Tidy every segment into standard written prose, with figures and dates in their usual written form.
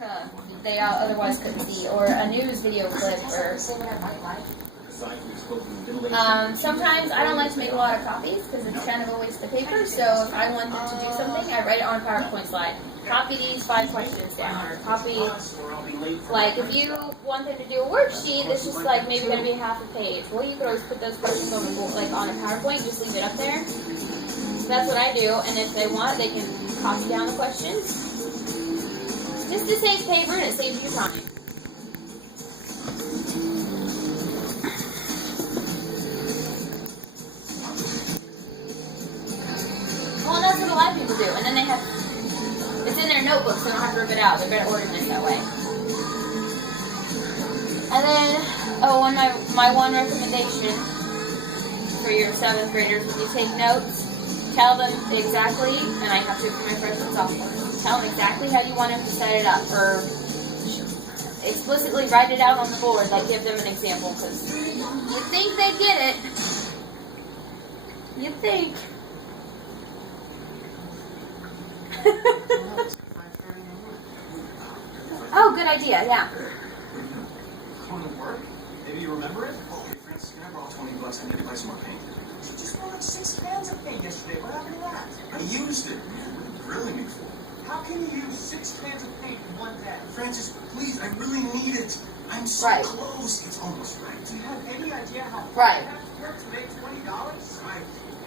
homework they otherwise couldn't see, or a news video clip, or sometimes I don't like to make a lot of copies because it's kind of a waste of paper. So if I wanted to do something, I write it on a PowerPoint slide. Copy these 5 questions down, or copy, like if you want them to do a worksheet that's just like maybe going to be half a page, well, you could always put those questions on the board, like on a PowerPoint, just leave it up there. So that's what I do, and if they want, they can copy down the questions. Just to save paper, and it saves you time. Well, that's what a lot of people do, and then they have, it's in their notebook, so they don't have to rip it out. They're better organized that way. And then, my one recommendation for your 7th graders, when you take notes, tell them exactly, and I have to for my freshman sophomore, tell them exactly how you want them to set it up, or explicitly write it out on the board, like give them an example, because you think they get it. You think. Oh, good idea, yeah. Going to work? Maybe you remember it? Oh, hey, Francis, can I borrow $20 and buy some more paint? You just bought 6 cans of paint yesterday. What happened to that? I used it. You're grilling me for it. How can you use 6 cans of paint in one day? Francis, please, I really need it. I'm so close. It's almost right. Do you have any idea how hard you have to work to make $20?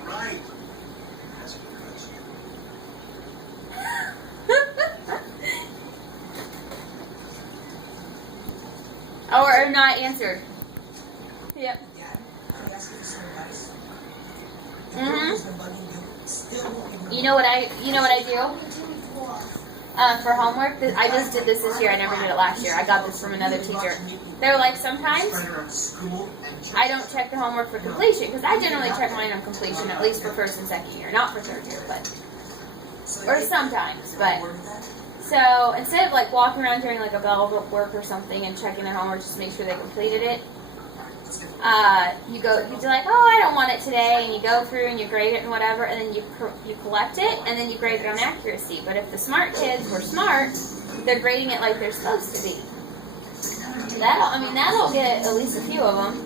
Right. That's a good question. Or not answered. Yep. You know what I do? For homework, I just did this year. I never did it last year. I got this from another teacher. They're like, sometimes I don't check the homework for completion, because I generally check mine on completion, at least for 1st and 2nd year, not for 3rd year, but, or sometimes, but. So instead of like walking around during like a bell of work or something and checking their homework just to make sure they completed it, you'd be like, oh, I don't want it today, and you go through and you grade it and whatever, and then you collect it, and then you grade it on accuracy. But if the smart kids were smart, they're grading it like they're supposed to be. That'll get at least a few of them.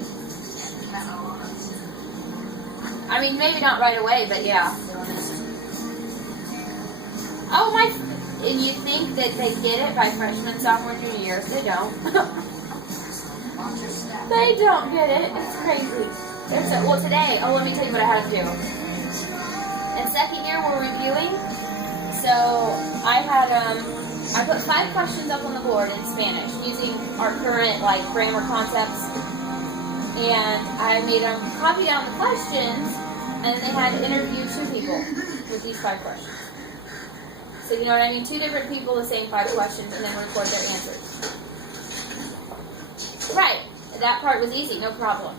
I mean, maybe not right away, but yeah. Oh, and you think that they get it by freshman, sophomore, junior years. They don't. They don't get it. It's crazy. Today, let me tell you what I had to do. In 2nd year, we're reviewing. So, I put 5 questions up on the board in Spanish using our current, grammar concepts. And I made them copy down the questions, and they had to interview 2 people with these 5 questions. So you know what I mean? 2 different people, the same 5 questions, and then record their answers. Right. That part was easy, no problem.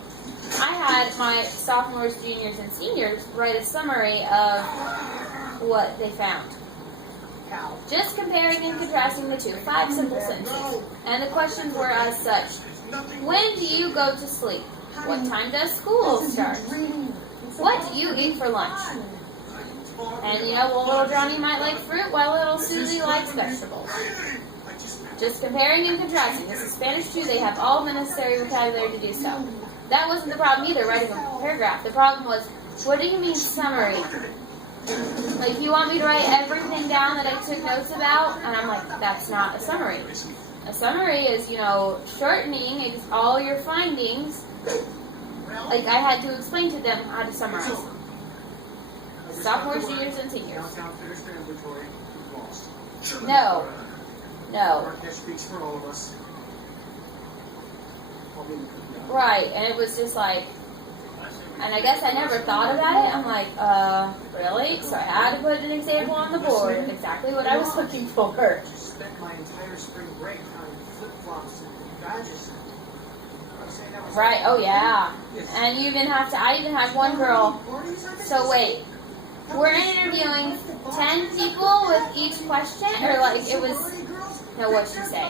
I had my sophomores, juniors, and seniors write a summary of what they found. Just comparing and contrasting the 2. 5 simple sentences. And the questions were as such. When do you go to sleep? What time does school start? What do you eat for lunch? And little Johnny might like fruit, while little Susie likes vegetables. Just comparing and contrasting. This is Spanish 2. They have all the necessary vocabulary to do so. That wasn't the problem either, writing a paragraph. The problem was, what do you mean summary? Like, you want me to write everything down that I took notes about? And I'm like, that's not a summary. A summary is, shortening all your findings. Like, I had to explain to them how to summarize. Sophomores, juniors, and seniors. No. Right, and it was just like, and I guess I never thought about it. I'm like, really? So I had to put an example on the board of exactly what I was looking for. I spent my entire spring break on flip-flops and badges. Right, oh yeah. And you even have to, I even had one girl, so wait. We're interviewing 10 people with each question, or what'd she say?